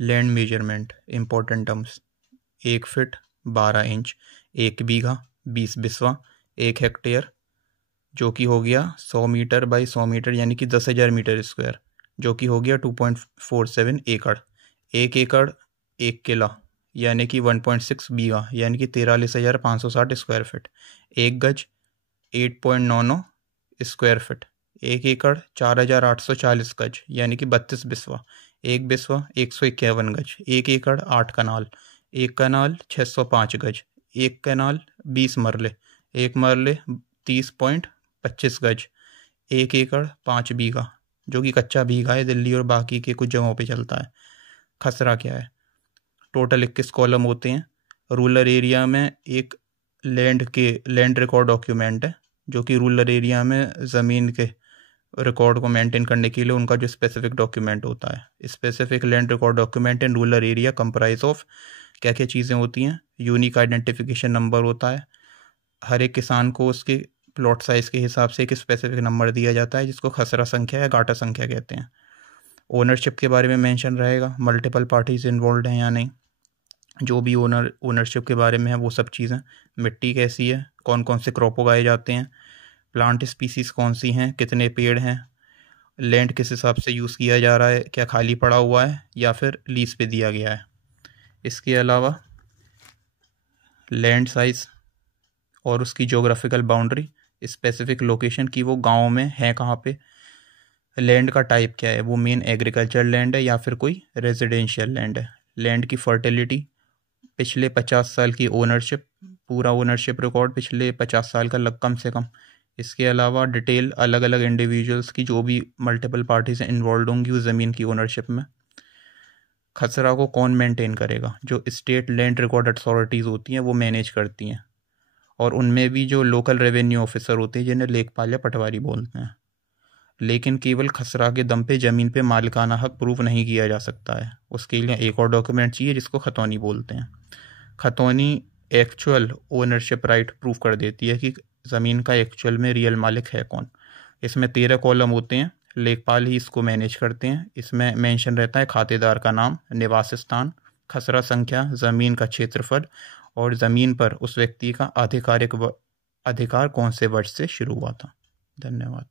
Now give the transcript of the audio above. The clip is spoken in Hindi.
Land measurement important terms: 1 feet 12 inch, 1 बीघा 20 बिस्वा, 1 हेक्टेयर जो कि हो गया 100 मीटर बाई 100 मीटर यानी कि 10,000 मीटर स्क्वायर जो कि हो गया 2.47 एकड़, 1 एकड़ 1 किला यानी कि 1.6 बीघा यानी कि 43,560 स्क्वायर फीट, 1 गज 8.99 स्क्वायर फीट, 1 एकड़ 4,840 गज यानी कि 32 बिस्वा, 1 बिस्वा 151 गज, 1 एकड़ 8 कनाल, 1 कनाल 605 गज, 1 कनाल 20 मरले, 1 मरले 30.25 गज, 1 एकड़ 5 बीघा जो कि कच्चा बीघा है, दिल्ली और बाकी के कुछ जगहों पे चलता है। खसरा क्या है? टोटल 21 कॉलम होते हैं। रूरल एरिया में एक लैंड रिकॉर्ड डॉक्यूमेंट है जो कि रूरल एरिया में ज़मीन के रिकॉर्ड को मेंटेन करने के लिए उनका जो स्पेसिफिक डॉक्यूमेंट होता है। Specific land record document in rural area comprise of क्या क्या चीज़ें होती हैं? यूनिक आइडेंटिफिकेशन नंबर होता है। हर एक किसान को उसके प्लॉट साइज़ के हिसाब से एक स्पेसिफिक नंबर दिया जाता है जिसको खसरा संख्या या गाटा संख्या कहते हैं। ओनरशिप के बारे में मेंशन रहेगा, मल्टीपल पार्टीज इन्वॉल्व हैं या नहीं, जो भी ओनरशिप के बारे में है वो सब चीज़ें। मिट्टी कैसी है, कौन कौन से क्रॉप उगाए जाते हैं, प्लांट स्पीसीज़ कौन सी हैं, कितने पेड़ हैं, लैंड किस हिसाब से यूज़ किया जा रहा है, क्या खाली पड़ा हुआ है या फिर लीज पे दिया गया है। इसके अलावा लैंड साइज़ और उसकी जोग्राफिकल बाउंड्री, स्पेसिफिक लोकेशन की वो गाँव में है कहाँ पे, लैंड का टाइप क्या है, वो मेन एग्रीकल्चर लैंड है या फिर कोई रेजिडेंशियल लैंड है, लैंड की फर्टिलिटी, पिछले 50 साल की ओनरशिप, पूरा ओनरशिप रिकॉर्ड पिछले 50 साल का कम से कम। इसके अलावा डिटेल अलग अलग इंडिविजुअल्स की जो भी मल्टीपल पार्टीज इन्वॉल्व होंगी उस ज़मीन की ओनरशिप में। खसरा को कौन मेंटेन करेगा? जो स्टेट लैंड रिकॉर्ड अथॉरिटीज़ होती हैं वो मैनेज करती हैं, और उनमें भी जो लोकल रेवेन्यू ऑफिसर होते हैं जिन्हें लेखपाल या पटवारी बोलते हैं। लेकिन केवल खसरा के दम पे ज़मीन पे मालिकाना हक प्रूव नहीं किया जा सकता है, उसके लिए एक और डॉक्यूमेंट चाहिए जिसको खतौनी बोलते हैं। खतौनी एक्चुअल ओनरशिप राइट प्रूव कर देती है कि ज़मीन का एक्चुअल में रियल मालिक है कौन। इसमें 13 कॉलम होते हैं, लेखपाल ही इसको मैनेज करते हैं। इसमें मेंशन रहता है खातेदार का नाम, निवास स्थान, खसरा संख्या, ज़मीन का क्षेत्रफल और ज़मीन पर उस व्यक्ति का अधिकार कौन से वर्ष से शुरू हुआ था। धन्यवाद।